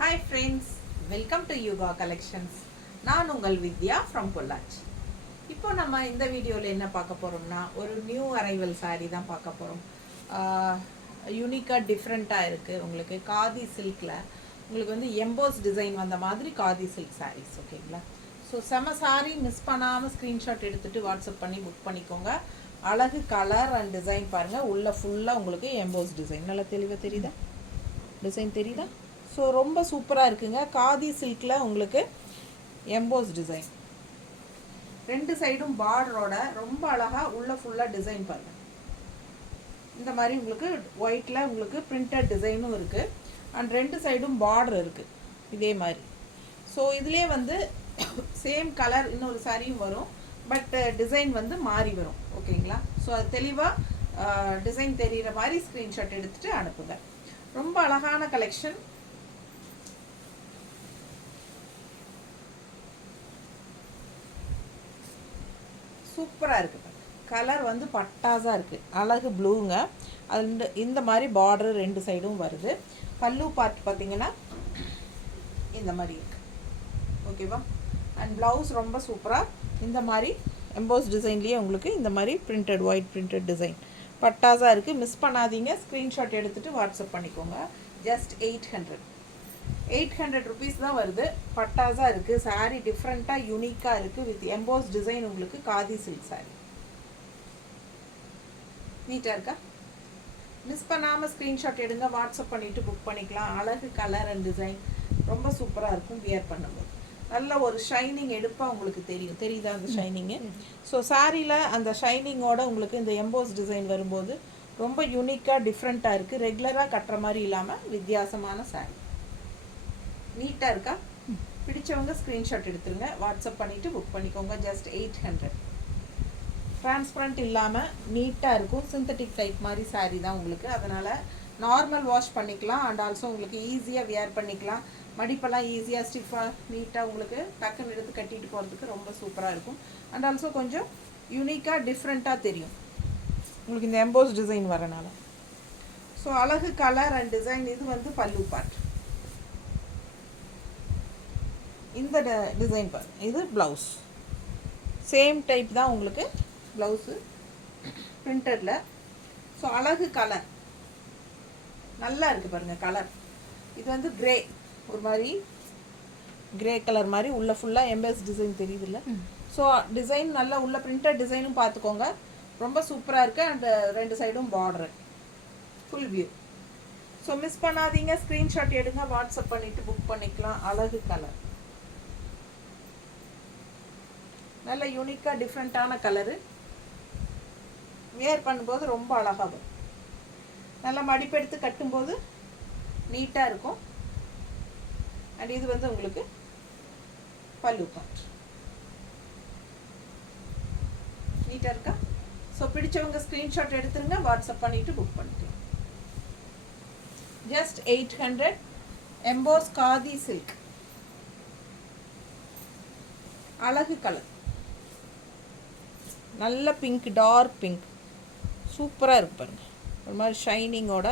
Hi friends, welcome to Yuga collections. நான் உங்கள் வித்யா from Pollachi. இப்போ நம்ம இந்த வீடியோவில் என்ன பார்க்க போகிறோம்னா, ஒரு நியூ அரைவல் saree தான் பார்க்க போகிறோம். யூனிக்காக டிஃப்ரெண்ட்டாக இருக்குது. உங்களுக்கு காதி சில்கில் உங்களுக்கு வந்து எம்போஸ் டிசைன் வந்த மாதிரி காதி சில்க் sarees. ஓகேங்களா? ஸோ செம சாரீ மிஸ் பண்ணாமல் ஸ்க்ரீன்ஷாட் எடுத்துகிட்டு வாட்ஸ்அப் பண்ணி புக் பண்ணிக்கோங்க. அழகு கலர் அண்ட் டிசைன் பாருங்கள். உள்ள ஃபுல்லாக உங்களுக்கு எம்போஸ் டிசைன் நல்லா தெளிவாக தெரியுதா? டிசைன் தெரியுதா? ஸோ ரொம்ப சூப்பராக இருக்குங்க. காதி சில்கில் உங்களுக்கு எம்போஸ் டிசைன், ரெண்டு சைடும் பார்டரோட ரொம்ப அழகாக உள்ள ஃபுல்லாக டிசைன் பாருங்கள். இந்த மாதிரி உங்களுக்கு ஒயிட்டில் உங்களுக்கு பிரிண்டட் டிசைனும் இருக்குது அண்ட் ரெண்டு சைடும் பார்டர் இருக்குது இதே மாதிரி. ஸோ இதுலேயே வந்து சேம் கலர் இன்னொரு சாரியும் வரும், பட் டிசைன் வந்து மாறி வரும். ஓகேங்களா? ஸோ அது தெளிவாக டிசைன் தெரிகிற மாதிரி ஸ்க்ரீன்ஷாட் எடுத்துகிட்டு அனுப்புங்க. ரொம்ப அழகான கலெக்ஷன். சூப்பராக இருக்குது. கலர் வந்து பட்டாஸாக இருக்குது. அழகு ப்ளூங்க. அது இந்த மாதிரி பார்டர் ரெண்டு சைடும் வருது. பல்லு பார்ட் பார்த்தீங்கன்னா இந்த மாதிரி இருக்குது. ஓகேவா? அண்ட் ப்ளவுஸ் ரொம்ப சூப்பராக இந்த மாதிரி எம்போஸ் டிசைன்லேயே உங்களுக்கு இந்த மாதிரி பிரிண்டட் ஒயிட் பிரிண்டட் டிசைன் பட்டாஸாக இருக்குது. மிஸ் பண்ணாதீங்க. ஸ்க்ரீன்ஷாட் எடுத்துகிட்டு வாட்ஸ்அப் பண்ணிக்கோங்க. ஜஸ்ட் 800 ருபீஸ் தான் வருது. பட்டாஸாக இருக்குது. சாரீ டிஃப்ரெண்ட்டாக யூனிக்காக இருக்குது. வித் எம்போஸ் டிசைன் உங்களுக்கு காதி சில்க் சாரீ. நீட்டாக இருக்கா? மிஸ் பண்ணாமல் ஸ்க்ரீன்ஷாட் எடுங்க, வாட்ஸ்அப் பண்ணிவிட்டு புக் பண்ணிக்கலாம். அழகு கலர் அண்ட் டிசைன் ரொம்ப சூப்பராக இருக்கும். வியர் பண்ணும்போது நல்ல ஒரு ஷைனிங் எடுப்பாக உங்களுக்கு தெரியுதா அந்த ஷைனிங்கு? ஸோ சாரியில் அந்த ஷைனிங்கோட உங்களுக்கு இந்த எம்போஸ் டிசைன் வரும்போது ரொம்ப யூனிக்காக டிஃப்ரெண்ட்டாக இருக்குது. ரெகுலராக கட்டுற மாதிரி இல்லாமல் வித்தியாசமான சாரீ. நீட்டாக இருக்கா? பிடிச்சவங்க ஸ்க்ரீன்ஷாட் எடுத்துருங்க, வாட்ஸ்அப் பண்ணிவிட்டு புக் பண்ணிக்கோங்க. ஜஸ்ட் 800. டிரான்ஸ்பரண்ட் இல்லாமல் நீட்டாக இருக்கும். சிந்தட்டிக் டைப் மாதிரி சாரீ தான் உங்களுக்கு. அதனால் நார்மல் வாஷ் பண்ணிக்கலாம் அண்ட் ஆல்சோ உங்களுக்கு ஈஸியாக வியர் பண்ணிக்கலாம். மடிப்பெல்லாம் ஈஸியாக ஸ்டிஃபாக நீட்டாக உங்களுக்கு டக்குன்னு எடுத்து கட்டிட்டு போகிறதுக்கு ரொம்ப சூப்பராக இருக்கும். அண்ட் ஆல்சோ கொஞ்சம் யூனிக்காக டிஃப்ரெண்ட்டாக தெரியும் உங்களுக்கு இந்த எம்போஸ் டிசைன் வரனால. ஸோ அழகு கலர் அண்ட் டிசைன். இது வந்து பல்லு பார்ட். இந்த டிசைன் பாருங்கள். இது ப்ளவுஸ். சேம் டைப் தான் உங்களுக்கு ப்ளவுஸு பிரிண்டடில். ஸோ அழகு கலர் நல்லா இருக்குது பாருங்கள் கலர். இது வந்து கிரே, ஒரு மாதிரி கிரே கலர் மாதிரி உள்ள ஃபுல்லாக எம்போஸ் டிசைன் தெரியுதுல்ல? ஸோ டிசைன் நல்லா உள்ள பிரிண்டட் டிசைனும் பார்த்துக்கோங்க. ரொம்ப சூப்பராக இருக்குது. அண்ட் ரெண்டு சைடும் border full view. So miss பண்ணாதீங்க. ஸ்க்ரீன்ஷாட் எடுங்க, வாட்ஸ்அப் பண்ணிவிட்டு புக் பண்ணிக்கலாம். அழகு கலர் நல்ல யூனிக்காக டிஃப்ரெண்ட்டான கலரு. வேர் பண்ணும்போது ரொம்ப அழகாக வரும். நல்லா மடிப்பெடுத்து கட்டும்போது நீட்டாக இருக்கும். அண்ட் இது வந்து உங்களுக்கு பல்லு பார்ட். நீட்டாக இருக்கா? ஸோ பிடிச்சவங்க ஸ்க்ரீன்ஷாட் எடுத்துருங்க, வாட்ஸ்அப் பண்ணிவிட்டு புக் பண்ணிக்கலாம். ஜஸ்ட் 800. Emboss khadi silk. அழகு கலர் நல்ல பிங்க், டார்க் பிங்க் சூப்பராக இருக்குது பாருங்கள். ஒரு மாதிரி ஷைனிங்கோட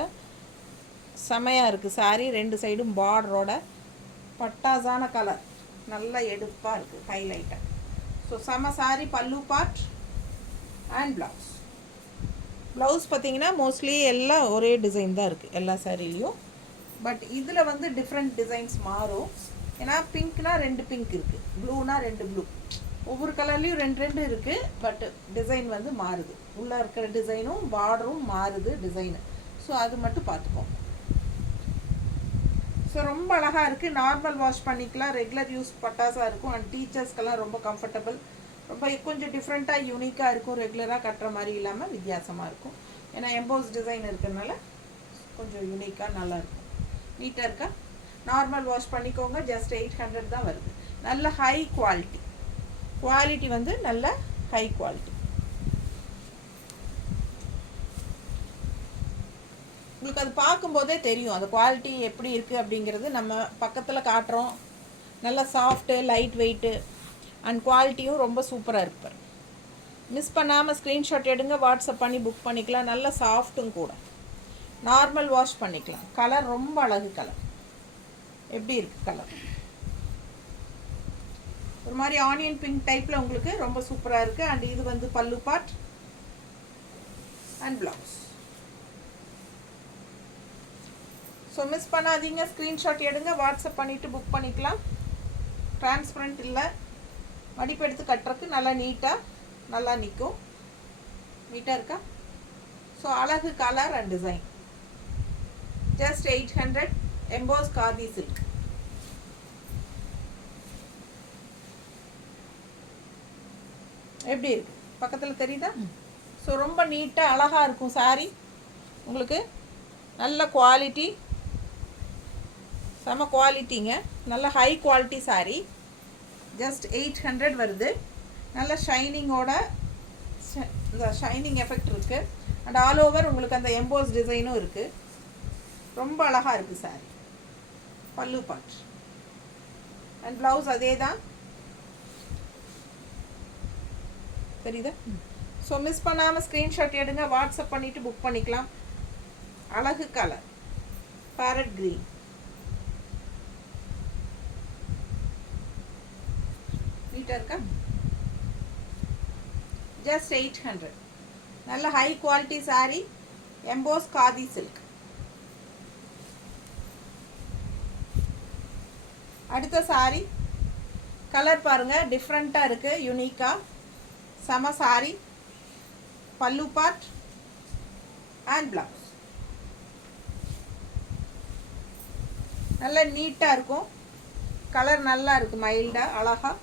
செமையாக இருக்குது சாரீ. ரெண்டு சைடும் பார்டரோட பட்டாஸான கலர் நல்லா எடுப்பாக இருக்குது, ஹைலைட்டாக. ஸோ செம சாரீ. பல்லு பார்ட் அண்ட் ப்ளவுஸ். ப்ளவுஸ் பார்த்தீங்கன்னா மோஸ்ட்லி எல்லாம் ஒரே டிசைன் தான் இருக்குது எல்லா சாரீலையும். பட் இதில் வந்து டிஃப்ரெண்ட் டிசைன்ஸ் மாறும். ஏன்னா பிங்க்னா ரெண்டு பிங்க் இருக்குது, ப்ளூனா ரெண்டு ப்ளூ, ஒவ்வொரு கலர்லேயும் ரெண்டு ரெண்டு இருக்குது. பட் டிசைன் வந்து மாறுது. உள்ளே இருக்கிற டிசைனும் பார்டரும் மாறுது டிசைனு. ஸோ அது மட்டும் பார்த்துப்போம். ஸோ ரொம்ப அழகாக இருக்குது. நார்மல் வாஷ் பண்ணிக்கலாம். ரெகுலர் யூஸ் பட்டாஸாக இருக்கும். அண்ட் டீச்சர்ஸ்க்கெல்லாம் ரொம்ப கம்ஃபர்டபுள். ரொம்ப கொஞ்சம் டிஃப்ரெண்ட்டாக யூனிக்காக இருக்கும். ரெகுலராக கட்டுற மாதிரி இல்லாமல் வித்தியாசமாக இருக்கும். ஏன்னா எம்போஸ் டிசைன் இருக்கிறதுனால கொஞ்சம் யூனிக்காக நல்லாயிருக்கும். நீட்டாக இருக்கா? நார்மல் வாஷ் பண்ணிக்கோங்க. ஜஸ்ட் 800 தான் வருது. நல்ல ஹை குவாலிட்டி. குவாலிட்டி வந்து நல்ல ஹை குவாலிட்டி. உங்களுக்கு அது பார்க்கும்போதே தெரியும் அந்த குவாலிட்டி எப்படி இருக்குது அப்படிங்கிறது. நம்ம பக்கத்தில் காட்டுறோம். நல்ல சாஃப்ட்டு, லைட் வெயிட்டு அண்ட் குவாலிட்டியும் ரொம்ப சூப்பராக இருப்பார். மிஸ் பண்ணாமல் ஸ்க்ரீன்ஷாட் எடுங்க, வாட்ஸ்அப் பண்ணி புக் பண்ணிக்கலாம். நல்ல சாஃப்ட்டும் கூட. நார்மல் வாஷ் பண்ணிக்கலாம். கலர் ரொம்ப அழகு கலர். எப்படி இருக்குது கலர்? ஒரு மாதிரி ஆனியன் பிங்க் டைப்பில் உங்களுக்கு ரொம்ப சூப்பராக இருக்குது. அண்ட் இது வந்து பல்லு part and blouse. So miss பண்ணாதீங்க, ஸ்க்ரீன்ஷாட் எடுங்க, வாட்ஸ்அப் பண்ணிவிட்டு புக் பண்ணிக்கலாம். டிரான்ஸ்பரண்ட் இல்லை, மடிப்பு எடுத்து கட்டுறதுக்கு நல்லா நீட்டாக நல்லா நிற்கும். நீட்டாக இருக்கா? ஸோ அழகு colour and design. Just 800 emboss khadi silk. எப்படி இருக்கு பக்கத்தில் தெரியுதா? ஸோ ரொம்ப நீட்டாக அழகாக இருக்கும் சாரீ. உங்களுக்கு நல்ல குவாலிட்டி, செம குவாலிட்டிங்க, நல்ல ஹை குவாலிட்டி சாரீ. ஜஸ்ட் 800 வருது. நல்ல ஷைனிங்கோட, இந்த ஷைனிங் எஃபெக்ட் இருக்குது. அண்ட் ஆல் ஓவர் உங்களுக்கு அந்த எம்போஸ் டிசைனும் இருக்குது. ரொம்ப அழகாக இருக்குது சாரீ. பல்லு பார்ட் அண்ட் ப்ளவுஸ் அதே தான், தெரியுதா? ஸோ மிஸ் பண்ணாமல் ஸ்க்ரீன்ஷாட் எடுங்க, வாட்ஸ்அப் பண்ணிவிட்டு புக் பண்ணிக்கலாம். அழகு கலர் பேரட் க்ரீன். நீட்டாக இருக்கா? ஜஸ்ட் 800. நல்ல high quality sari, EMBOSS khadi silk. அடுத்த சாரீ கலர் பாருங்கள், டிஃப்ரெண்ட்டாக இருக்குது, யூனிக்காக. செம சாரீ. பல்லு பார்ட் அண்ட் ப்ளவுஸ். நல்லா நீட்டாக இருக்கும். கலர் நல்லா இருக்குது, மைல்டாக அழகாக.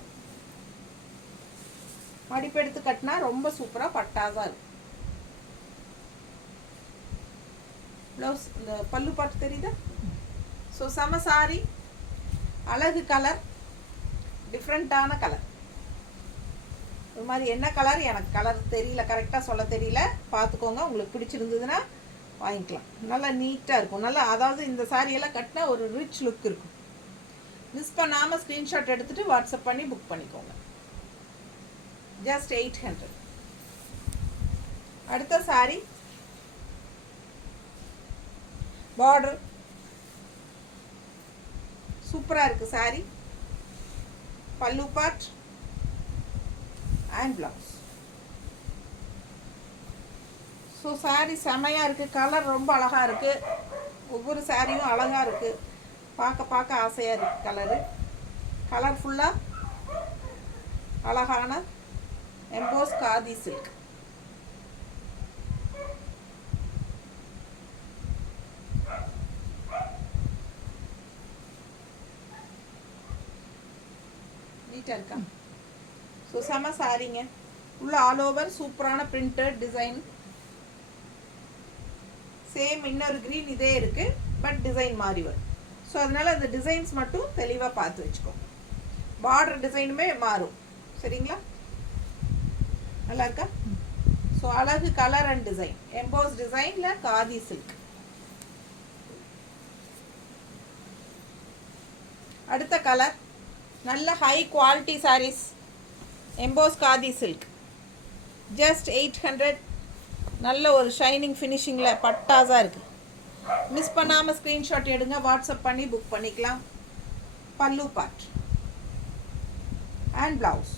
மடிப்பு எடுத்து கட்டினா ரொம்ப சூப்பராக பட்டாதான் இருக்கும். ப்ளவுஸ் இந்த பல்லு பார்ட் தெரியுதா? ஸோ செம சாரீ, அழகு கலர், டிஃப்ரெண்ட்டான கலர். ஒரு மாதிரி என்ன கலர், எனக்கு கலர் தெரியல, கரெக்டாக சொல்ல தெரியல, பார்த்துக்கோங்க. உங்களுக்கு பிடிச்சிருந்ததுன்னா வாங்கிக்கலாம். நல்லா நீட்டாக இருக்கும். நல்லா, அதாவது இந்த சாரியெல்லாம் கட்டினா ஒரு ரிச் லுக் இருக்கும். மிஸ் பண்ணாமல் ஸ்க்ரீன்ஷாட் எடுத்துகிட்டு வாட்ஸ்அப் பண்ணி புக் பண்ணிக்கோங்க. ஜஸ்ட் 800. அடுத்த சாரீ பார்டர் சூப்பராக இருக்குது சாரீ. பல்லு part and blouse. So sari செமையாக இருக்குது. கலர் ரொம்ப அழகாக இருக்குது. ஒவ்வொரு சாரியும் அழகாக இருக்குது, பார்க்க பார்க்க ஆசையாக இருக்குது. கலர்ஃபுல்லாக அழகான எம்போஸ் காதி சில்க். நீட்டாக இருக்கா? ஸோ செம சாரீங்க. உள்ள ஆல் ஓவர் சூப்பரான பிரிண்டட் டிசைன். சேம் இன்னொரு க்ரீன் இதே இருக்குது, பட் டிசைன் மாறி வரும். ஸோ அதனால் அந்த டிசைன்ஸ் மட்டும் தெளிவாக பார்த்து வச்சுக்கோங்க. பார்டர் டிசைனுமே மாறும், சரிங்களா? நல்லா இருக்கா? ஸோ அழகு கலர் அண்ட் டிசைன், எம்போஸ் டிசைனில் காதி சில்க். அடுத்த கலர் நல்ல high quality saris, emboss khadi silk. Just 800. நல்ல ஒரு ஷைனிங் ஃபினிஷிங்கில் பட்டாஸாக இருக்குது. மிஸ் பண்ணாமல் ஸ்க்ரீன்ஷாட் எடுங்க, வாட்ஸ்அப் பண்ணி புக் பண்ணிக்கலாம். பல்லு பார்ட் அண்ட் ப்ளவுஸ்.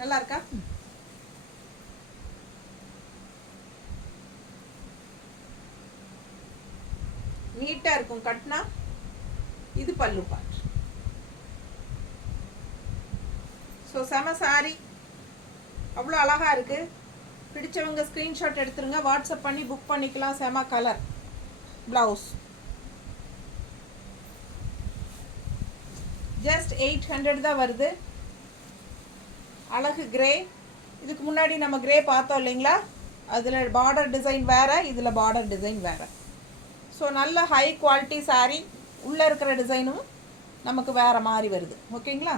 நல்லா இருக்கா? நீட்டாக இருக்கும் கட்டினா. இது பல்லு பார்ட். ஸோ செம சாரி, அவ்வளோ அழகாக இருக்குது. பிடிச்சவங்க ஸ்க்ரீன்ஷாட் எடுத்துருங்க, வாட்ஸ்அப் பண்ணி புக் பண்ணிக்கலாம். செம கலர். ப்ளவுஸ் ஜஸ்ட் 800 தான் வருது. அழகு கிரே. இதுக்கு முன்னாடி நம்ம கிரே பார்த்தோம் இல்லைங்களா? அதில் பார்டர் டிசைன் வேறு, இதில் பார்டர் டிசைன் வேறு. ஸோ நல்ல ஹை குவாலிட்டி சாரீ. உள்ளே இருக்கிற டிசைனும் நமக்கு வேறு மாதிரி வருது. ஓகேங்களா?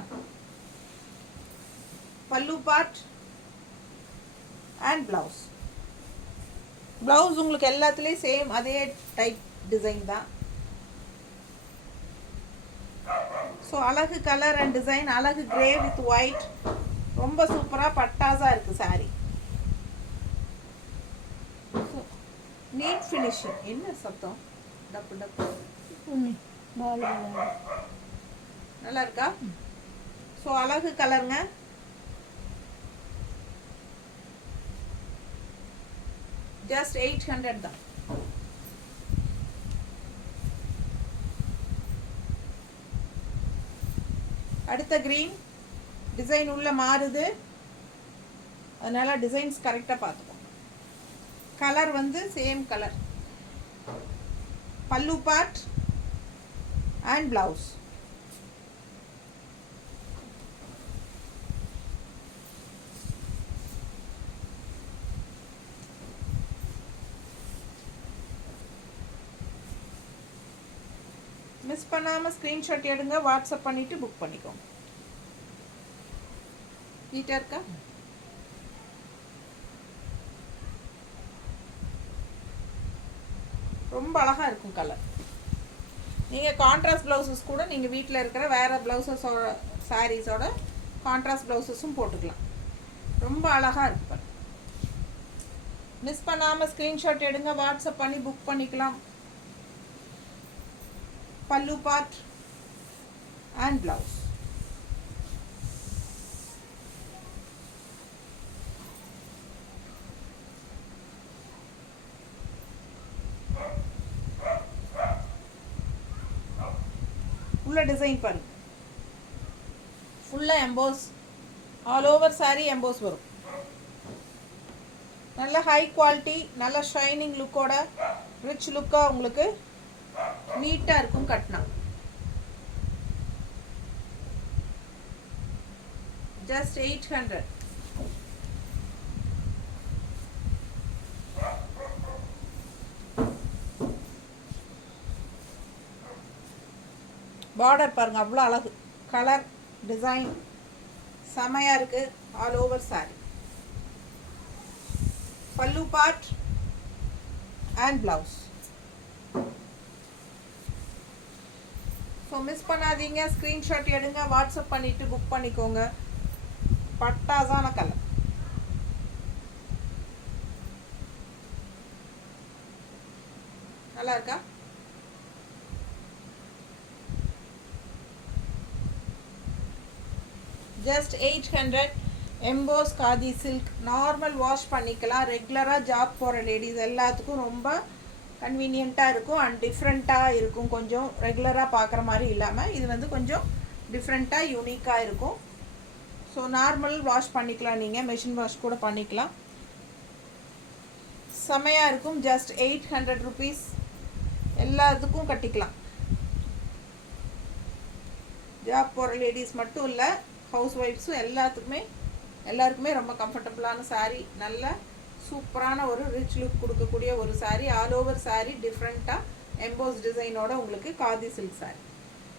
பல்லு பார்ட் அண்ட் ப்ளவுஸ். ப்ளவுஸ் உங்களுக்கு எல்லாத்துலேயும் சேம் அதே டைப் டிசைன் தான். ஸோ அழகு கலர் அண்ட் டிசைன், அழகு கிரே வித் ஒயிட், ரொம்ப சூப்பராக பட்டாஸாக இருக்குது சாரீ. NEET finishing. என்ன சத்தம்? டப்பு டப்பு. நல்லா இருக்கா? ஸோ அழகு கலருங்க. ஜஸ்ட் 800 தான். அடுத்த கிரீன் டிசைன் உள்ள மாறுது, அதனால டிசைன்ஸ் கரெக்டாக பார்த்துக்கோங்க. கலர் வந்து சேம் கலர். பல்லு பார்ட் அண்ட் பிளவுஸ். மிஸ் பண்ணாமல் ஸ்க்ரீன்ஷாட் எடுங்க, வாட்ஸ்அப் பண்ணிவிட்டு புக் பண்ணிக்கோங்க. நீட்டாக இருக்கா? ரொம்ப அழகாக இருக்கும் கலர். நீங்கள் கான்ட்ராஸ்ட் ப்ளவுசஸ் கூட நீங்கள் வீட்டில் இருக்கிற வேறு ப்ளவுசஸோட சாரீஸோட கான்ட்ராஸ்ட் ப்ளவுசஸும் போட்டுக்கலாம். ரொம்ப அழகாக இருக்கு. மிஸ் பண்ணாமல் ஸ்க்ரீன்ஷாட் எடுங்க, வாட்ஸ்அப் பண்ணி புக் பண்ணிக்கலாம். பல்லு பார்ட் அண்ட் பிளவுஸ். உள்ள டிசைன் பாருங்க, ஃபுல்லாக EMBOSS, all over sari EMBOSS வரும். நல்ல ஹை குவாலிட்டி, நல்ல ஷைனிங் லுக்கோட, ரிச் லுக்காக உங்களுக்கு நீட்டாக இருக்கும் கட்டினா. ஜஸ்ட் 800. பார்டர் பாருங்க, அவ்வளோ அழகு. கலர் டிசைன் செமையாக இருக்கு. All over sari. Pallu part and blouse. So miss பண்ணாதீங்க, ஸ்க்ரீன்ஷாட் எடுங்க, வாட்ஸ்அப் பண்ணிவிட்டு புக் பண்ணிக்கோங்க. பட்டாசான கலர். நல்லா இருக்கா? Just 800. Emboss khadi silk. Normal wash பண்ணிக்கலாம். ரெகுலராக ஜாப் போகிற லேடிஸ் எல்லாத்துக்கும் ரொம்ப கன்வீனியண்ட்டாக இருக்கும் அண்ட் டிஃப்ரெண்ட்டாக இருக்கும். கொஞ்சம் ரெகுலராக பார்க்குற மாதிரி இல்லாமல் இது வந்து கொஞ்சம் டிஃப்ரெண்ட்டாக யூனிக்காக இருக்கும். ஸோ நார்மல் வாஷ் பண்ணிக்கலாம், நீங்கள் மெஷின் வாஷ் கூட பண்ணிக்கலாம். செமையாக இருக்கும். Just 800 rupees. எல்லாத்துக்கும் கட்டிக்கலாம். ஜாப் போகிற லேடிஸ் மட்டும் இல்லை, ஹவுஸ் ஒய்ஃப்ஸும் எல்லாருக்குமே ரொம்ப கம்ஃபர்டபுளான சாரீ. நல்ல சூப்பரான ஒரு ரிச் லுக் கொடுக்கக்கூடிய ஒரு சாரீ. ஆல் ஓவர் சாரீ டிஃப்ரெண்ட்டாக எம்போஸ் டிசைனோட உங்களுக்கு காதி சில்க் சாரீ.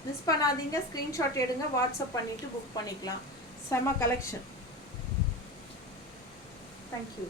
மிஸ் பண்ணாதீங்க, ஸ்க்ரீன்ஷாட் எடுங்க, வாட்ஸ்அப் பண்ணிவிட்டு புக் பண்ணிக்கலாம். செம கலெக்ஷன். தேங்க்யூ.